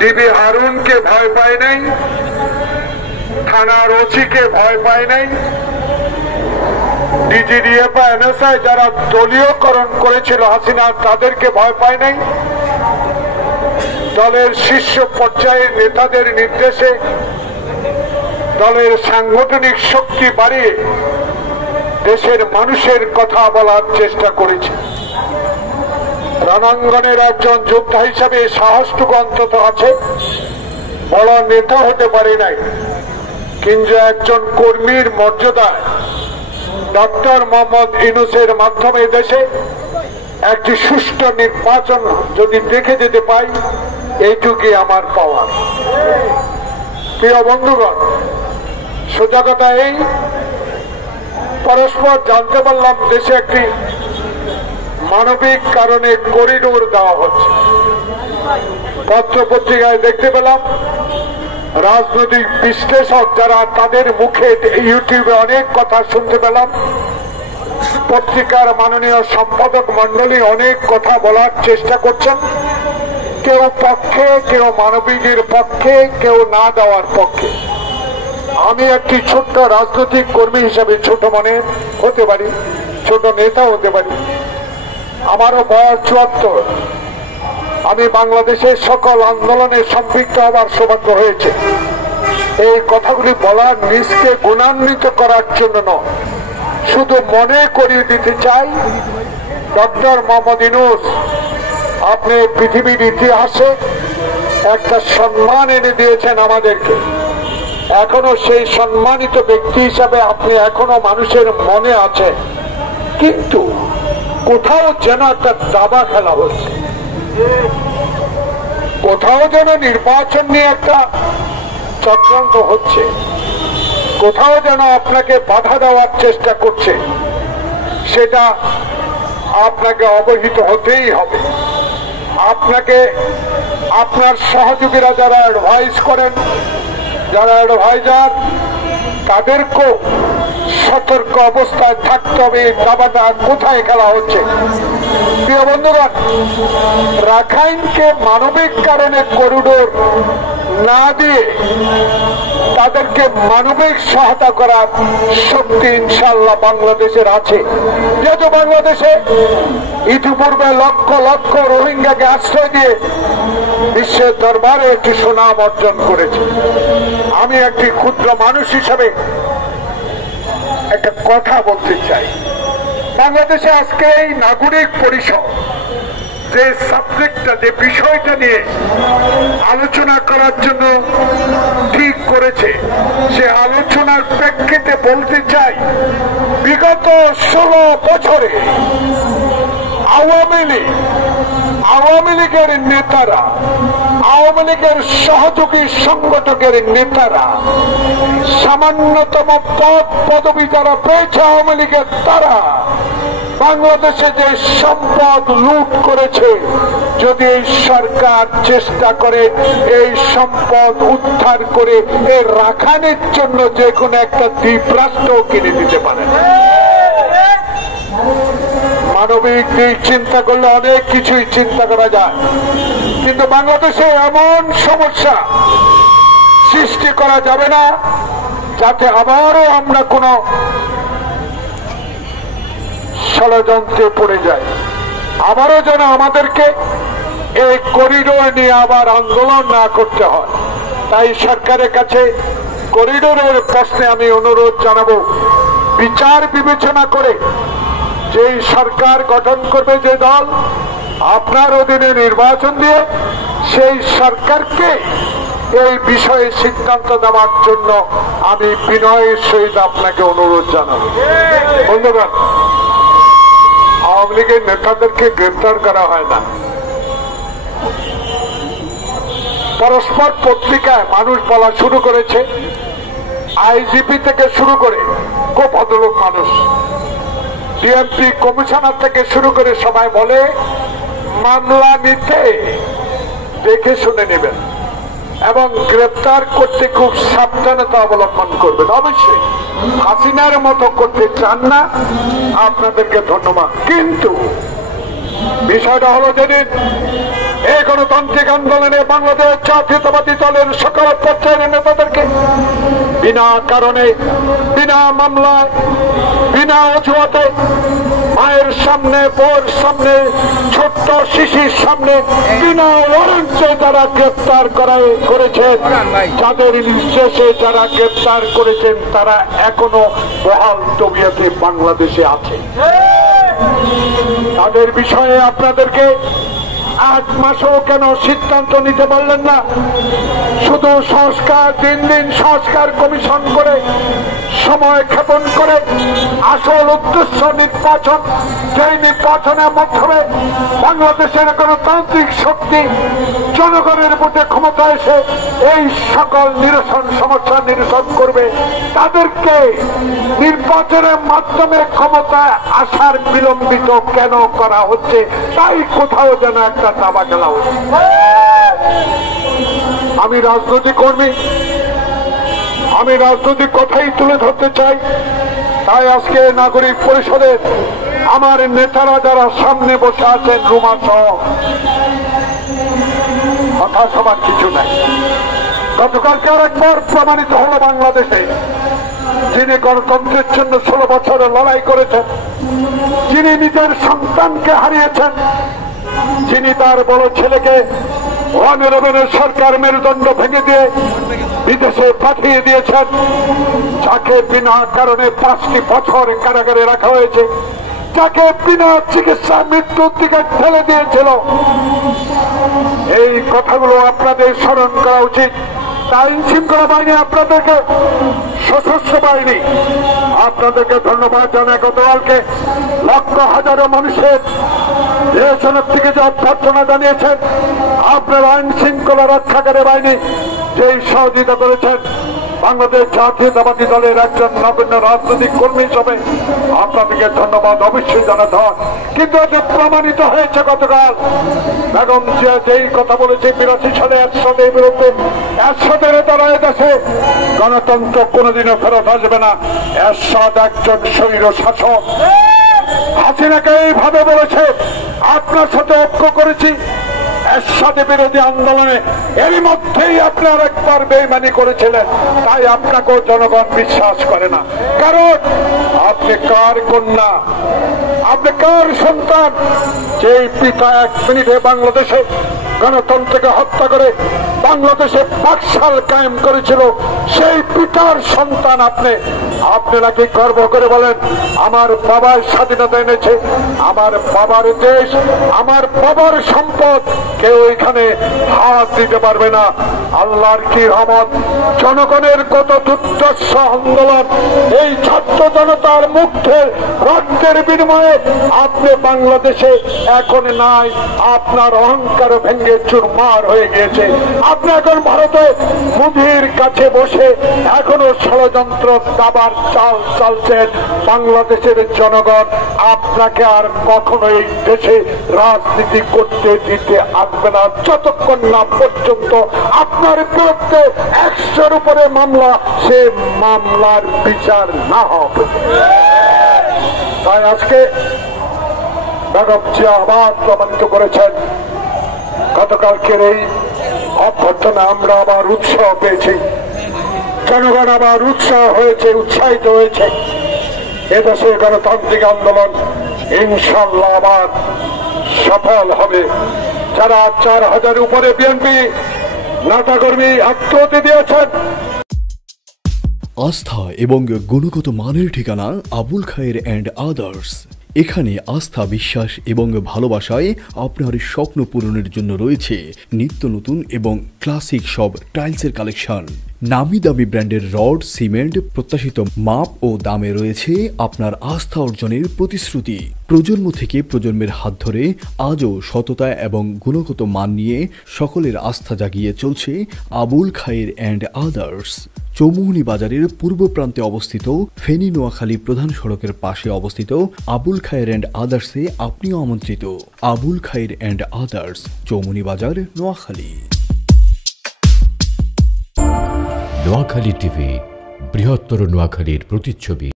DB হারুনকে ভয় পায় নাই, থানার ওসিকে ভয় পায় নাই, ডিজিডিএফআই এনএসআই যারা দলীয়করণ করেছিল হাসিনা তাদেরকে ভয় পায় নাই। দলের শীর্ষ পর্যায়ের নেতাদের নির্দেশে দলের সাংগঠনিক শক্তি বাড়িয়ে দেশের মানুষের কথা বলার চেষ্টা করেছে। রণাঙ্গনের একজন যোদ্ধা হিসাবে সাহসটুকু অন্তত আছে। বড় নেতা হতে পারে নাই, কিন্তু একজন কর্মীর মর্যাদায় ডক্টর মোহাম্মদ ইউনূসের মাধ্যমে দেশে একটি সুষ্ঠু নির্বাচন যদি দেখে যেতে পাই, এইটুকুই আমার পাওয়ার। প্রিয় বন্ধুগণ, সোজা কথা এই, পরস্পর জানতে পারলাম দেশে একটি মানবিক কারণে করিডোর দেওয়া হচ্ছে। পত্র পত্রিকায় দেখতে পেলাম রাজনৈতিক বিশ্লেষক যারা, তাদের মুখে ইউটিউবে অনেক কথা শুনতে পেলাম। পত্রিকার মাননীয় সম্পাদক মন্ডলী অনেক কথা বলার চেষ্টা করছেন, কেউ পক্ষে, কেউ মানবিকের পক্ষে, কেউ না দেওয়ার পক্ষে। আমি একটি ছোট্ট রাজনৈতিক কর্মী হিসাবে ছোট মনে হতে পারি, ছোট নেতা হতে পারি। আমারও বয়স ৭৪। আমি বাংলাদেশের সকল আন্দোলনে সম্পৃক্ত হবার সৌভাগ্য হয়েছে। এই কথাগুলি বলার নিজকে গুণান্বিত করার জন্য নয়, শুধু মনে করিয়ে দিতে চাই, ডক্টর মোহাম্মদ ইউনূস আপনি পৃথিবীর ইতিহাসে একটা সম্মান এনে দিয়েছেন আমাদেরকে। এখনো সেই সম্মানিত ব্যক্তি হিসাবে আপনি এখনো মানুষের মনে আছেন, কিন্তু কোথাও যেন একটা দাবা খেলা হচ্ছে, কোথাও যেন নির্বাচন নিয়ে একটা চক্রান্ত হচ্ছে, কোথাও যেন আপনাকে বাধা দেওয়ার চেষ্টা করছে। সেটা আপনাকে অবহিত হতেই হবে। আপনাকে আপনার সহযোগীরা যারা অ্যাডভাইস করেন, যারা অ্যাডভাইজার, তাদেরকেও সতর্ক অবস্থায় থাকতে হবে। এই দাবাটা কোথায় খেলা হচ্ছে? প্রিয় বন্ধুগণ, রাখাইনকে মানবিক কারণে করিডোর না দিয়ে তাদেরকে মানবিক সহায়তা করার শক্তি ইনশাআল্লাহ বাংলাদেশের আছে। যেহেতু বাংলাদেশে ইতিপূর্বে লক্ষ লক্ষ রোহিঙ্গাকে আশ্রয় দিয়ে বিশ্বের দরবারে একটি সুনাম অর্জন করেছে। আমি একটি ক্ষুদ্র মানুষ হিসাবে একটা কথা বলতে চাই। বাংলাদেশে আজকে এই নাগরিক পরিষদ যে সাবজেক্টটা, যে বিষয়টা নিয়ে আলোচনা করার জন্য ঠিক করেছে, সে আলোচনার প্রেক্ষিতে বলতে চাই, বিগত 16 বছরে আওয়ামী লীগের নেতারা, আওয়ামী লীগের সহযোগী সংগঠকের নেতারা, সামান্যতম পদ পদবি যারা পেয়েছে আওয়ামী লীগের, তারা বাংলাদেশে যে সম্পদ লুট করেছে, যদি এই সরকার চেষ্টা করে এই সম্পদ উদ্ধার করে এই রাখাইনের জন্য যে কোনো একটা দ্বীপরাষ্ট্র কিনে দিতে পারে। মানবিক দিক চিন্তা করলে অনেক কিছুই চিন্তা করা যায়, কিন্তু বাংলাদেশে এমন সমস্যা সৃষ্টি করা যাবে না যাতে আবারও আমরা কোন ষড়যন্ত্রে পড়ে যাই, আবারও যেন আমাদেরকে এই করিডোর নিয়ে আবার আন্দোলন না করতে হয়। তাই সরকারের কাছে করিডোরের প্রশ্নে আমি অনুরোধ জানাবো, বিচার বিবেচনা করে যেই সরকার গঠন করবে, যে দল আপনার অধীনে নির্বাচন দিয়ে, সেই সরকারকে এই বিষয়ে সিদ্ধান্ত নেওয়ার জন্য আমি বিনয়ের সহিত আপনাকে অনুরোধ জানাবো। বন্ধুগণ, আওয়ামী লীগের নেতাদেরকে গ্রেফতার করা হয় না। পরস্পর পত্রিকায় মানুষ বলা শুরু করেছে, আইজিপি থেকে শুরু করে খুব ভদ্রলোক মানুষ, ডিএমপি কমিশনার থেকে শুরু করে সবাই বলে মামলা নিতে দেখে শুনে নেবেন এবং গ্রেফতার করতে খুব সাবধানতা অবলম্বন করবেন। অবশ্যই হাসিনার মতো করতে চান না, আপনাদেরকে ধন্যবাদ। কিন্তু বিষয়টা হলো, যেদিন এই গণতান্ত্রিক আন্দোলনে বাংলাদেশ জাতীয়তাবাদী দলের সকল পর্যায়ের নেতাদেরকে বিনা কারণে, বিনা মামলায়, বিনা অজুহাতে মায়ের সামনে, বউর সামনে, ছোট্ট শিশির সামনে বিনা ওয়ারেন্টে যারা গ্রেপ্তার করেছেন, যাদের নির্দেশে যারা গ্রেপ্তার করেছেন, তারা এখনো বহাল তবিয়তে বাংলাদেশে আছে। তাদের বিষয়ে আপনাদেরকে 8 মাসও কেন সিদ্ধান্ত নিতে পারলেন না? শুধু সংস্কার, দিন দিন সংস্কার কমিশন করে সময় ক্ষেপণ করে আসল উদ্দেশ্য নির্বাচন, যেই নির্বাচনের মাধ্যমে বাংলাদেশের গণতান্ত্রিক শক্তি জনগণের মধ্যে ক্ষমতা এসে এই সকল সমস্যা নিরসন করবে, তাদেরকে নির্বাচনের মাধ্যমে ক্ষমতায় আসার বিলম্বিত কেন করা হচ্ছে? তাই কোথাও যেন একটা দাবা খেলা হচ্ছে। আমি রাজনৈতিক কর্মী, আমি রাজনৈতিক কথাই তুলে ধরতে চাই। তাই আজকে নাগরিক পরিষদের আমার নেতারা যারা সামনে বসে আছেন, রুমা সহ, হতাশ হবার কিছু নাই। গতকালকে আরেকবার প্রমাণিত হলো বাংলাদেশে, যিনি গণতন্ত্রের জন্য 16 বছরে লড়াই করেছেন, যিনি নিজের সন্তানকে হারিয়েছেন, যিনি তার বড় ছেলেকে 11 সরকার মেরুদণ্ড ভেঙে দিয়ে বিদেশে পাঠিয়ে দিয়েছেন, যাকে বিনা কারণে 5টি বছর কারাগারে রাখা হয়েছে, যাকে বিনা চিকিৎসা মৃত্যুর দিকে ঠেলে দিয়েছিল। এই কথাগুলো আপনাদের স্মরণ করা উচিত। আইন শৃঙ্খলা বাহিনী আপনাদেরকে, সশস্ত্র বাহিনী আপনাদেরকে ধন্যবাদ জানায়। গতকালকে লক্ষ হাজারো মানুষের রেশনের থেকে যে অভ্যর্থনা জানিয়েছেন, আপনার আইন শৃঙ্খলা রক্ষাকারী বাহিনী যেই সহযোগিতা করেছেন, বাংলাদেশ জাতীয়তাবাদী দলের একজন নগণ্য রাজনৈতিক কর্মী হিসেবে আপনাদেরকে ধন্যবাদ অবশ্যই জানাতে হয়। কিন্তু এটা প্রমাণিত হয়েছে গতকাল বেগম জিয়া যেই কথা বলেছে 82 সালে এরশাদের বিরুদ্ধে, এরশাদের তারা এদেশে গণতন্ত্র কোনোদিনও ফেরত আসবে না। এরশাদ একজন স্বৈর শাসক। হাসিনাকে এইভাবে বলেছে, আপনার সাথে ঐক্য করেছি এরশাদের বিরোধী আন্দোলনে, এরই মধ্যেই আপনি আরেকবার বেইমানি করেছিলেন, তাই আপনাকেও জনগণ বিশ্বাস করে না। কারণ আপনি কার কন্যা, আপনি কার সন্তান? যেই পিতা 1 মিনিটে বাংলাদেশে গণতন্ত্রকে হত্যা করে বাংলাদেশে বাকশাল কায়েম করেছিল, সেই পিতার সন্তান আপনি। আপনি নাকি গর্ব করে বলেন, আমার বাবার স্বাধীনতা এনেছে, আমার বাবার দেশ, আমার বাবার সম্পদ, কেউ এখানে হাত দিতে পারবে না। আল্লাহর কি রহমত, জনগণের কত দুর্দশা আন্দোলন, এই ছাত্র জনতার মুগ্ধের রক্তের বিনিময়ে আপনি বাংলাদেশে এখন নাই। আপনার অহংকার ভেঙে চুরমার হয়ে গিয়েছে। আপনি এখন ভারতে মোদির কাছে বসে এখনো ষড়যন্ত্র দাবার চাল চালছেন। বাংলাদেশের জনগণ আপনাকে আর কখনো এই দেশে রাজনীতি করতে দিতে আসবে না, যতক্ষণ না পর্যন্ত আপনার বিরুদ্ধে 100-র উপরে মামলা, সে মামলার বিচার না হবে। তাই আজকে বেগম জিয়া আবার প্রমাণিত করেছেন। গতকালকের এই অভ্যর্থনা আমরা আবার উৎসাহ পেয়েছি, জনগণ আবার উৎসাহ হয়েছে, উৎসাহিত হয়েছে। এদেশে গণতান্ত্রিক আন্দোলন ইনশাল্লাহ আবার সফল হবে। যারা 4000 উপরে বিএনপি নেতাকর্মী আত্মহত্যা দিয়েছেন, আস্থা এবং গুণগত মানের ঠিকানা আবুল খায়ের অ্যান্ড আদার্স। এখানে আস্থা, বিশ্বাস এবং ভালোবাসায় আপনার স্বপ্ন পূরণের জন্য রয়েছে নিত্য নতুন এবং ক্লাসিক সব টাইলসের কালেকশন। নামি দামি ব্র্যান্ডের রড, সিমেন্ট, প্রত্যাশিত মাপ ও দামে রয়েছে আপনার আস্থা অর্জনের প্রতিশ্রুতি। প্রজন্ম থেকে প্রজন্মের হাত ধরে আজও সততা এবং গুণগত মান নিয়ে সকলের আস্থা জাগিয়ে চলছে আবুল খায়ের অ্যান্ড আদার্স। চৌমুহনী বাজারের পূর্ব প্রান্তে অবস্থিত, ফেনী নোয়াখালী প্রধান সড়কের পাশে অবস্থিত আবুল খায়ের অ্যান্ড আদার্সে আপনিও আমন্ত্রিত। আবুল খায়ের অ্যান্ড আদার্স, চৌমুহনী বাজার, নোয়াখালী। নোয়াখালী টিভি, বৃহত্তর নোয়াখালীর প্রতিচ্ছবি।